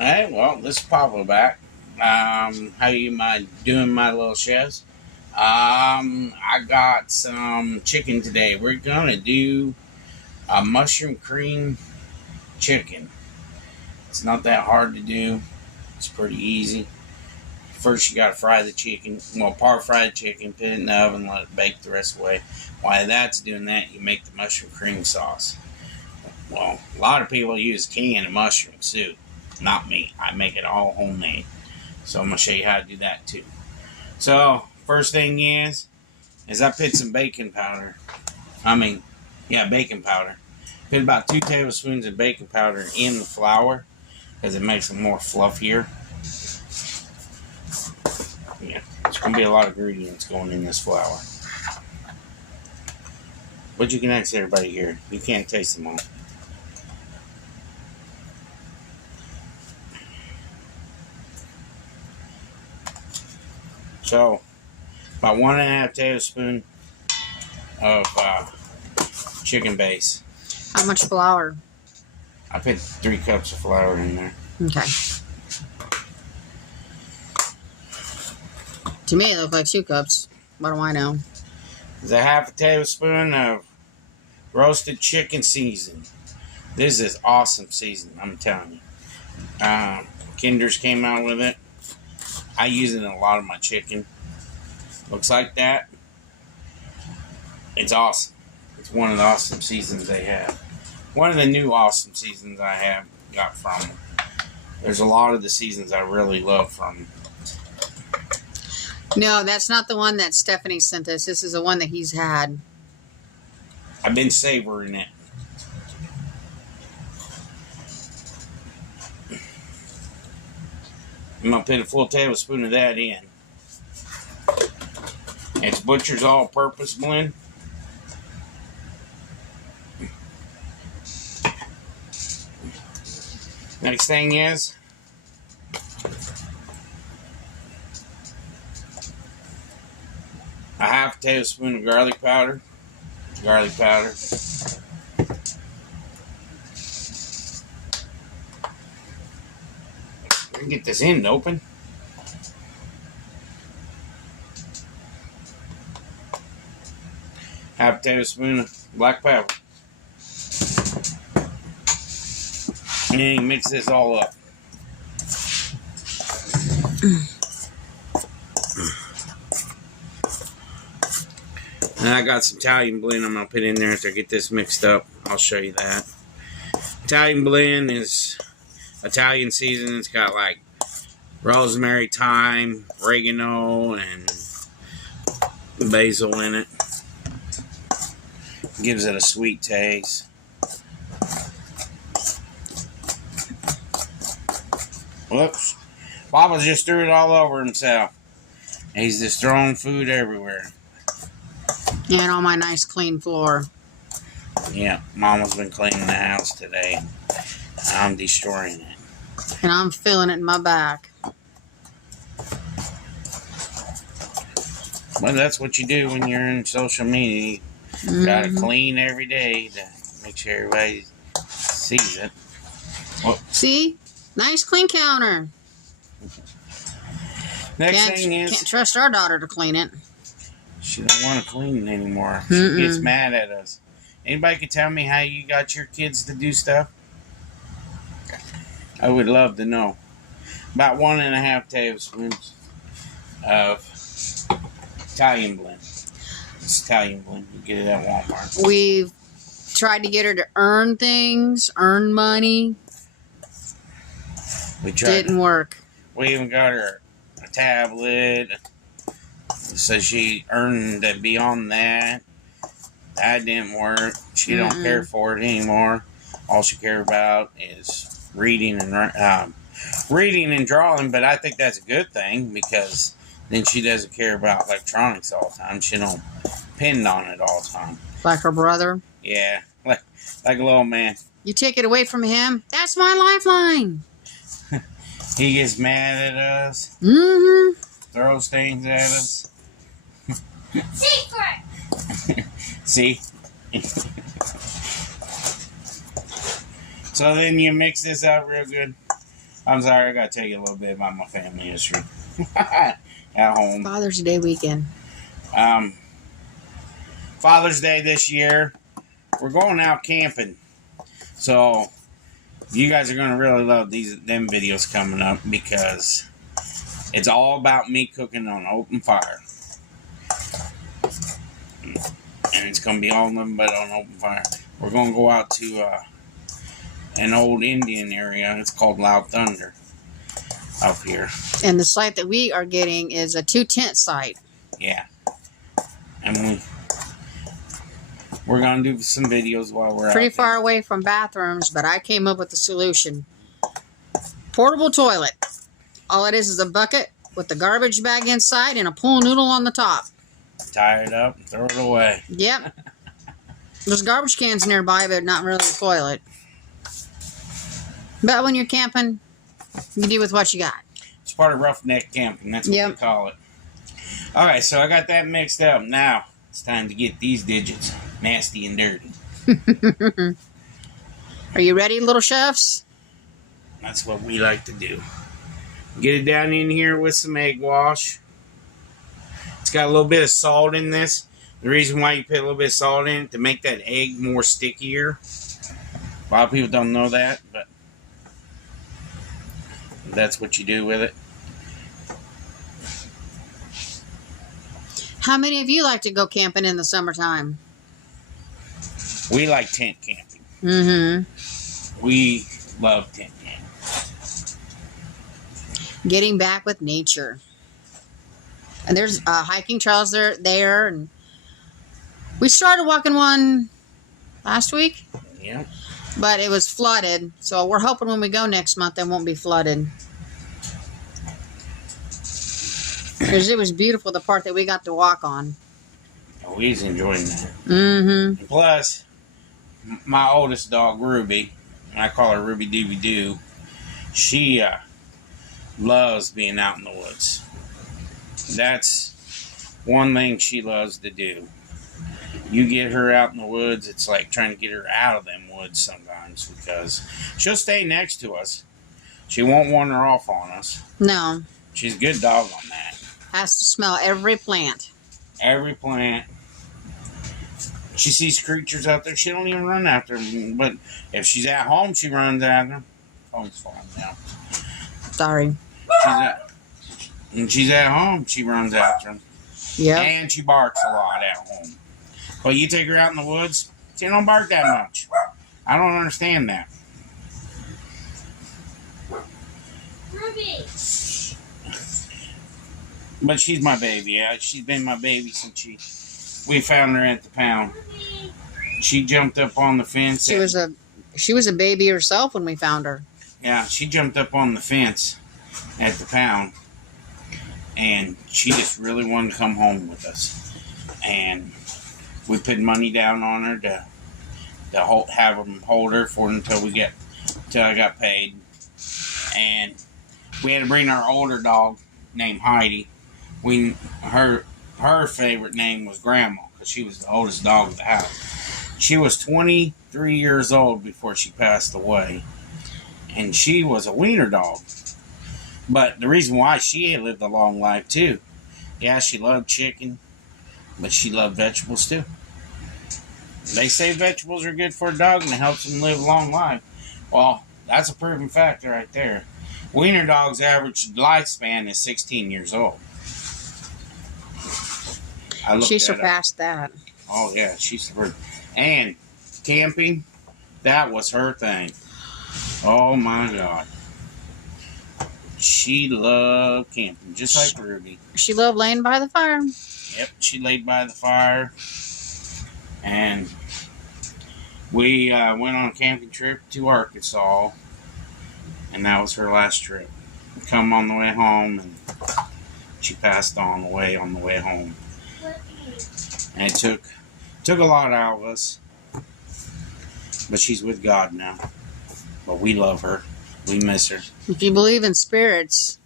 Alright, well, this is Pablo back. How you doing, my little chefs? I got some chicken today. We're gonna do a mushroom cream chicken. It's not that hard to do. It's pretty easy. First, you gotta fry the chicken. Well, par fry the chicken, put it in the oven, let it bake the rest of the way. While that's doing that, you make the mushroom cream sauce. Well, a lot of people use canned mushroom soup. Not me. I make it all homemade. So I'm going to show you how to do that too. So, first thing is I put some baking powder. Baking powder. Put about 2 tablespoons of baking powder in the flour because it makes it more fluffier. Yeah, there's going to be a lot of ingredients going in this flour. But you can ask everybody here. You can't taste them all. So, about 1.5 tablespoons of chicken base. How much flour? I put 3 cups of flour in there. Okay. To me, it looked like 2 cups. What do I know? There's a 1/2 tablespoon of roasted chicken seasoning. This is awesome seasoning, I'm telling you. Kinder's came out with it. I use it in a lot of my chicken. Looks like that. It's awesome. It's one of the awesome seasons they have. One of the new awesome seasons I have got from them. There's a lot of the seasons I really love from them. No, that's not the one that Stephanie sent us. This is the one that he's had. I've been savoring it. I'm going to put a full tablespoon of that in. It's Butcher's All-Purpose Blend. Next thing is a 1/2 tablespoon of garlic powder. Garlic powder. Get this end open. Half tablespoon of black pepper. And then you mix this all up. And I got some Italian blend I'm going to put in there to get this mixed up. I'll show you that. Italian blend is Italian seasoning. It's got like rosemary, thyme, oregano, and basil in it. Gives it a sweet taste. Whoops. Papa just threw it all over himself. He's just throwing food everywhere. Yeah, and on my nice clean floor. Yeah, Mama's been cleaning the house today. I'm destroying it. And I'm feeling it in my back. Well, that's what you do when you're in social media. You gotta clean every day to make sure everybody sees it. Well, see? Nice clean counter. Next thing is... Can't trust our daughter to clean it. She don't want to clean it anymore. She gets mad at us. Anybody can tell me how you got your kids to do stuff? I would love to know. About 1.5 tablespoons of Italian blend. It's Italian blend. You get it at Walmart. We've tried to get her to earn things, earn money. Didn't work. We even got her a tablet. So she earned beyond that. That didn't work. She don't care for it anymore. All she cares about is reading and drawing. But I think that's a good thing because then she doesn't care about electronics all the time. She don't depend on it all the time. Like her brother? Yeah, like a little man. You take it away from him, that's my lifeline. He gets mad at us. Throws things at us. Secret! See? So then you mix this up real good. I'm sorry, I gotta tell you a little bit about my family history. At home. Father's Day weekend. Father's Day this year, we're going out camping. So you guys are gonna really love them videos coming up because it's all about me cooking on open fire. And it's gonna be all nothing but on open fire. We're gonna go out to an old Indian area. It's called Loud Thunder up here. And the site that we are getting is a 2-tent site. Yeah. And we're going to do some videos while we're pretty out far away from bathrooms, but I came up with the solution. Portable toilet. All it is a bucket with the garbage bag inside and a pool noodle on the top. Tie it up and throw it away. Yep. There's garbage cans nearby, but not really a toilet. But when you're camping, you do with what you got. It's part of roughneck camping. That's what we call it. All right, so I got that mixed up. Now it's time to get these digits nasty and dirty. Are you ready, little chefs? That's what we like to do. Get it down in here with some egg wash. It's got a little bit of salt in this. The reason why you put a little bit of salt in it to make that egg more stickier. A lot of people don't know that, but that's what you do with it. How many of you like to go camping in the summertime? We like tent camping. Mm-hmm. We love tent camping. Getting back with nature. And there's hiking trails there, and we started walking one last week. Yeah. But it was flooded, so we're hoping when we go next month it won't be flooded. Because it was beautiful, the part that we got to walk on. Oh, he's enjoying that. Mm-hmm. Plus, my oldest dog, Ruby, I call her Ruby Dooby Doo, she loves being out in the woods. That's one thing she loves to do. You get her out in the woods, it's like trying to get her out of them woods sometimes because she'll stay next to us. She won't wander off on us. No. She's a good dog on that. Has to smell every plant. Every plant. She sees creatures out there, she don't even run after them. But if she's at home, she runs after them. Phone's falling down. Sorry. When she's at home, she runs after them. Yeah. And she barks a lot at home. But you take her out in the woods, she don't bark that much. I don't understand that. Ruby. But she's my baby. Yeah, she's been my baby since we found her at the pound. She jumped up on the fence. She was a baby herself when we found her. Yeah, she jumped up on the fence at the pound, and she just really wanted to come home with us. And we put money down on her to have them hold her until I got paid. And we had to bring our older dog named Heidi. Her favorite name was Grandma because she was the oldest dog of the house. She was 23 years old before she passed away, and she was a wiener dog. But the reason why she lived a long life too, yeah, she loved chicken, but she loved vegetables too. They say vegetables are good for a dog and it helps them live a long life. Well, that's a proven fact right there. Wiener dogs' average lifespan is 16 years old. She surpassed that. Oh, yeah, she's super. And camping, that was her thing. Oh, my God. She loved camping, just like Ruby. She loved laying by the fire. Yep, she laid by the fire. And we went on a camping trip to Arkansas. And that was her last trip. We come on the way home, and she passed on the way home. And it took a lot out of us. But she's with God now. But we love her. We miss her. If you believe in spirits,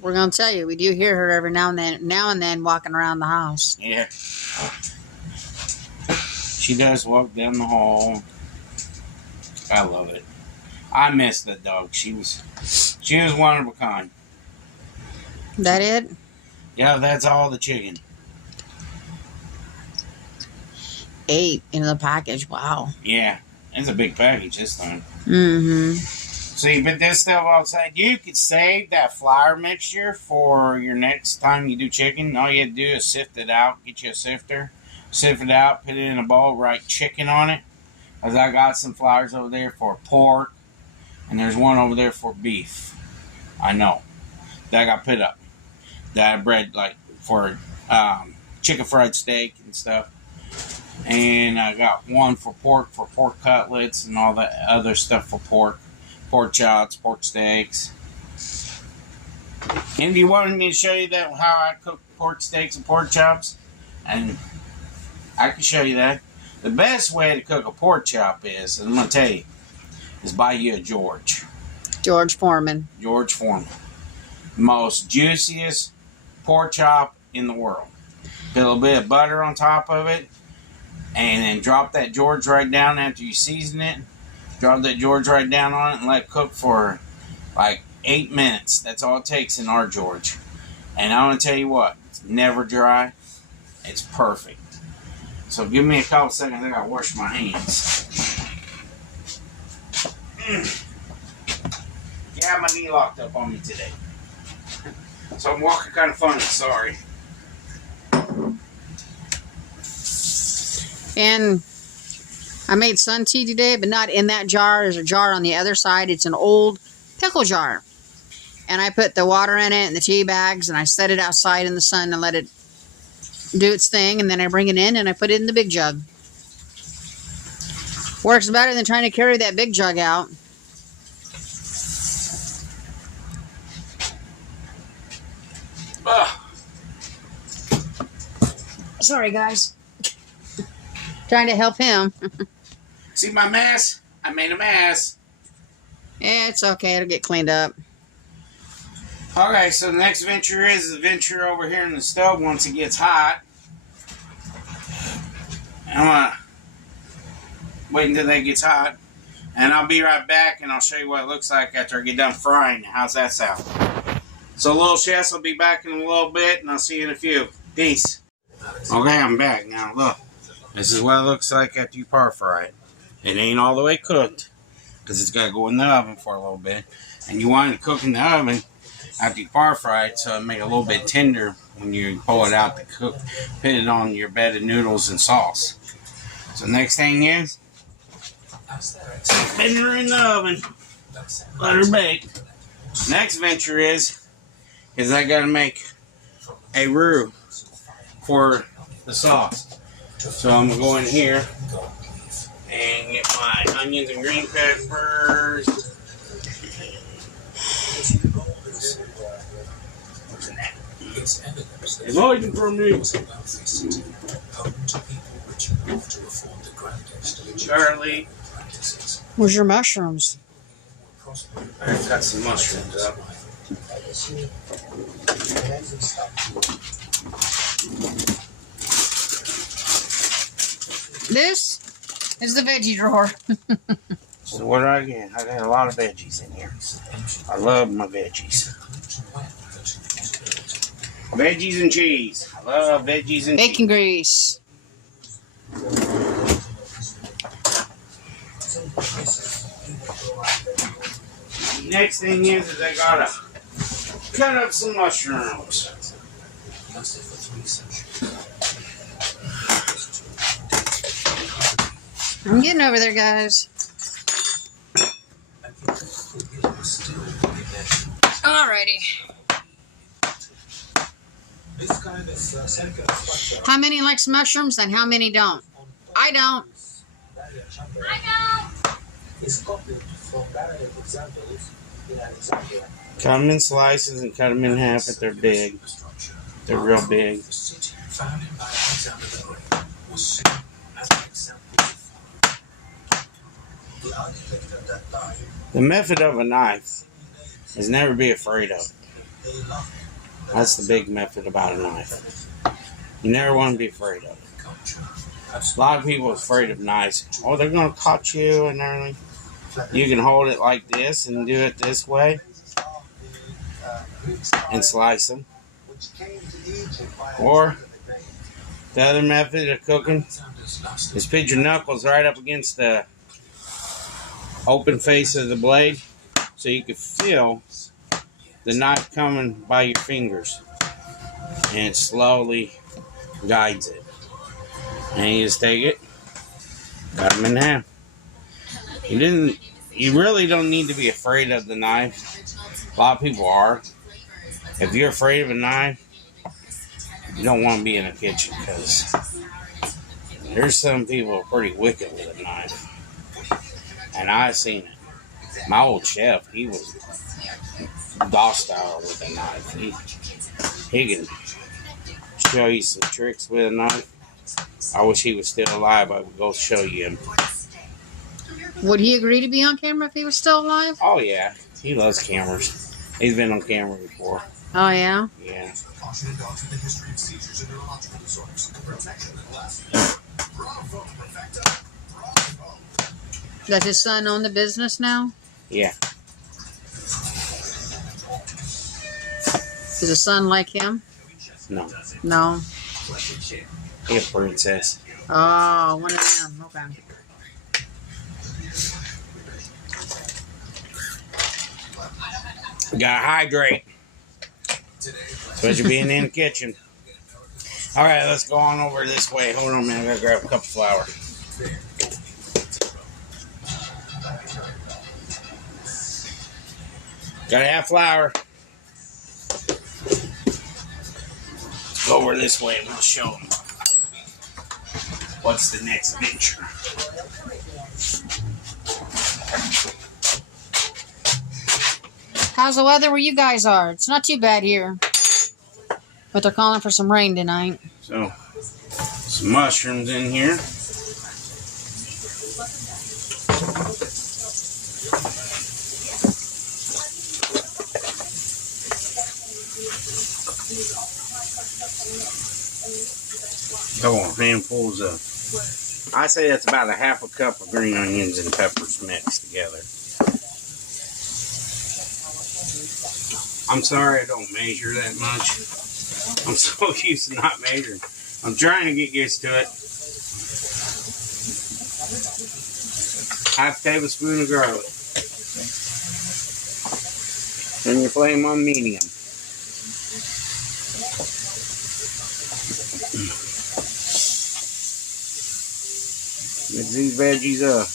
we're going to tell you, we do hear her every now and then walking around the house. Yeah. She does walk down the hall. I love it. I miss that dog. She was She was one of a kind. That it? Yeah, that's all the chicken. 8 in the package. Wow. Yeah, it's a big package this time. Mm-hmm. So you put this stuff outside. You could save that flour mixture for your next time you do chicken. All you have to do is sift it out. Get you a sifter. Sift it out. Put it in a bowl. Write chicken on it. Because I got some flours over there for pork. And there's one over there for beef. I know. That got put up. That I bred like for chicken fried steak and stuff. And I got one for pork cutlets and all that other stuff for pork chops, pork steaks. And you wanted me to show you that how I cook pork steaks and pork chops, and I can show you that. The best way to cook a pork chop is, and I'm gonna tell you, is buy you a George Foreman. George Foreman, most juiciest pork chop in the world. Put a little bit of butter on top of it. And then drop that George right down after you season it. Drop that George right down on it and let it cook for like 8 minutes. That's all it takes in our George. And I want to tell you what, it's never dry. It's perfect. So give me a couple seconds. I gotta wash my hands. Yeah, my knee locked up on me today. So I'm walking kind of funny. Sorry. And I made sun tea today, but not in that jar. There's a jar on the other side. It's an old pickle jar. And I put the water in it and the tea bags, and I set it outside in the sun and let it do its thing. And then I bring it in and I put it in the big jug. Works better than trying to carry that big jug out. Ugh. Sorry, guys. Trying to help him. See my mess? I made a mess. Yeah, it's okay. It'll get cleaned up. Okay, so the next venture is the venture over here in the stove once it gets hot. I'm going to wait until that gets hot. And I'll be right back and I'll show you what it looks like after I get done frying. How's that sound? So little chefs will be back in a little bit and I'll see you in a few. Peace. Okay, I'm back now. Look. This is what it looks like after you par fry it. It ain't all the way cooked because it's got to go in the oven for a little bit. And you want it to cook in the oven after you par fry it so it make it a little bit tender when you pull it out to cook. Put it on your bed of noodles and sauce. So next thing is, spin her in the oven. Let her bake. Next venture is I got to make a roux for the sauce. So I'm going to go in here and get my onions and green peppers. It's hiding from me. Charlie. Where's your mushrooms? I've got some mushrooms up. This is the veggie drawer. So what do I get? I got a lot of veggies in here. I love my veggies. Veggies and cheese. I love veggies and Bacon grease. Next thing is I gotta cut up some mushrooms. I'm getting over there, guys. Alrighty. How many likes mushrooms and how many don't? I don't. Cut them in slices and cut them in half if they're big. They're real big. The method of a knife is never be afraid of it. That's the big method about a knife. You never want to be afraid of it. A lot of people are afraid of knives. Oh, they're going to cut you and everything. You can hold it like this and do it this way. and slice them. Or the other method of cooking is put your knuckles right up against the open face of the blade so you can feel the knife coming by your fingers, and it slowly guides it. And you just take it, cut them in half. You really don't need to be afraid of the knife. A lot of people are. If you're afraid of a knife, you don't want to be in a kitchen, because there's some people who are pretty wicked with a knife. And I've seen it. My old chef, he was docile with a knife. He can show you some tricks with a knife. I wish he was still alive. I would go show you him. Would he agree to be on camera if he was still alive? Oh, yeah. He loves cameras. He's been on camera before. Oh, yeah? Yeah. Does his son own the business now? Yeah. Does his son like him? No. No? He's a princess. Oh, one of them. Okay. Gotta hydrate. Especially being in the kitchen. Alright, let's go on over this way. Hold on a minute, I gotta grab a cup of flour. Gotta have flour. Let's go over this way and we'll show them what's the next venture. How's the weather where you guys are? It's not too bad here. But they're calling for some rain tonight. So, some mushrooms in here. Couple handfuls of, I say that's about a half a cup of green onions and peppers mixed together. I'm sorry I don't measure that much. I'm so used to not measuring. I'm trying to get used to it. Half tablespoon of garlic. Turn your flame on medium. Mix these veggies up.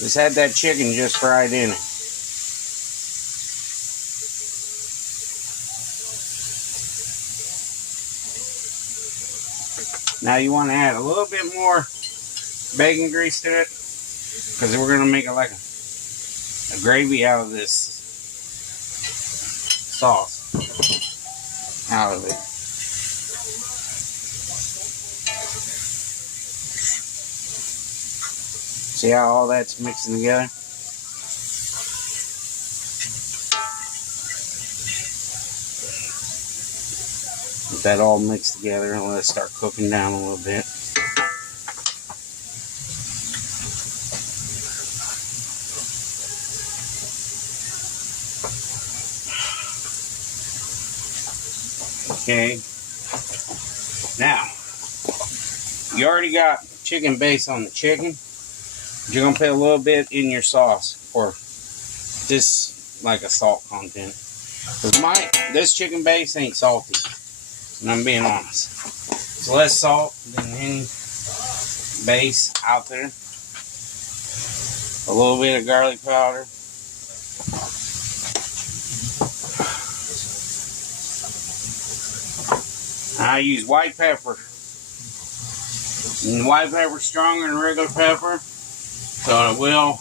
Just had that chicken just fried in it. Now you want to add a little bit more bacon grease to it, because we're going to make it like a gravy out of this sauce. Out of it. See how all that's mixing together? Get that all mixed together and let it start cooking down a little bit. Okay. Now, you already got chicken base on the chicken. You're going to put a little bit in your sauce for this, like a salt content. Because this chicken base ain't salty. And I'm being honest. It's less salt than any base out there. A little bit of garlic powder. I use white pepper. And white pepper's stronger than regular pepper. So it will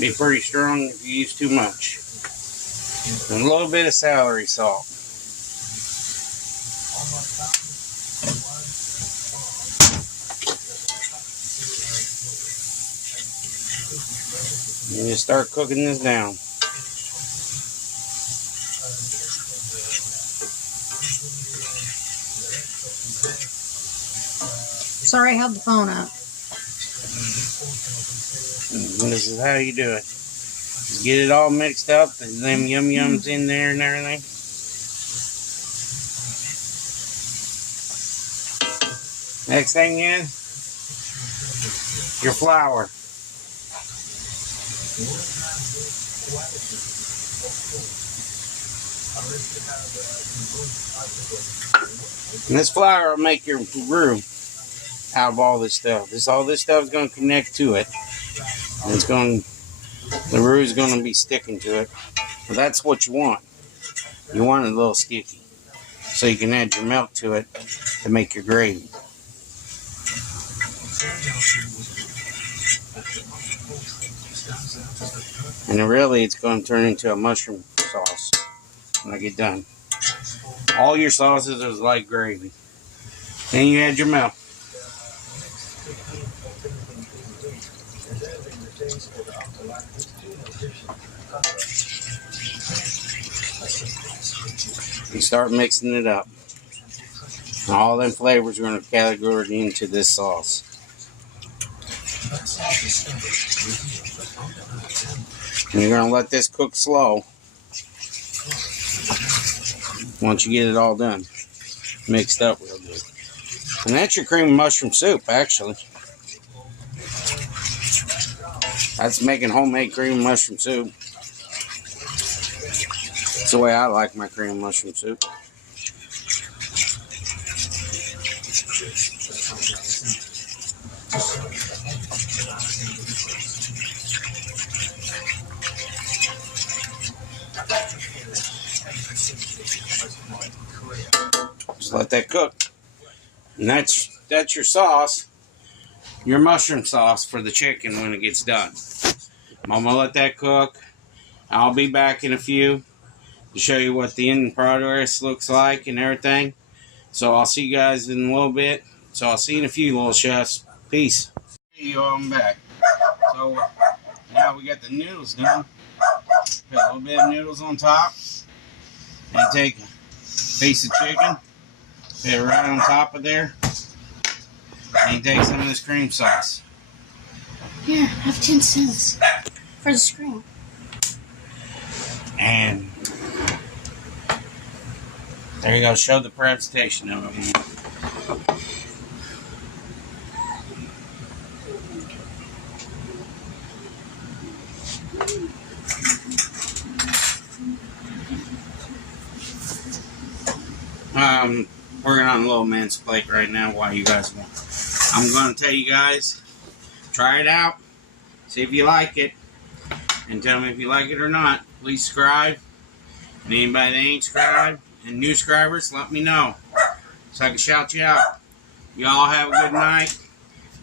be pretty strong if you use too much. And a little bit of celery salt. And you start cooking this down. Sorry, I held the phone up. And this is how you do it. Get it all mixed up. Them yum yums in there and everything. Next thing in, your flour. And this flour will make your roux out of all this stuff. All this stuff is going to connect to it. And the roux is going to be sticking to it. But that's what you want. You want it a little sticky. So you can add your milk to it to make your gravy. And then really it's going to turn into a mushroom sauce when I get done. All your sauces is like gravy. Then you add your milk. You start mixing it up. And all them flavors are going to categorize into this sauce. And you're going to let this cook slow. Once you get it all done. Mixed up real good. And that's your cream and mushroom soup, actually. That's making homemade cream and mushroom soup. That's the way I like my cream and mushroom soup. Just let that cook. And that's your sauce, your mushroom sauce for the chicken when it gets done. I'm gonna let that cook. I'll be back in a few to show you what the end progress looks like and everything. So I'll see you guys in a little bit. So I'll see you in a few, little chefs. Peace. Hey, you all, I'm back. So now we got the noodles done. Put a little bit of noodles on top. And take a piece of chicken. Put it right on top of there. And you take some of this cream sauce. Here, have 10 cents for the screen. And there you go. Show the presentation of it. Working on a little man's plate right now while you guys want. I'm going to tell you guys, try it out, see if you like it, and tell me if you like it or not. Please subscribe. And anybody that ain't subscribed and new subscribers, let me know so I can shout you out. Y'all have a good night,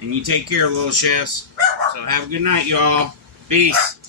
and you take care, little chefs. So have a good night, y'all. Peace.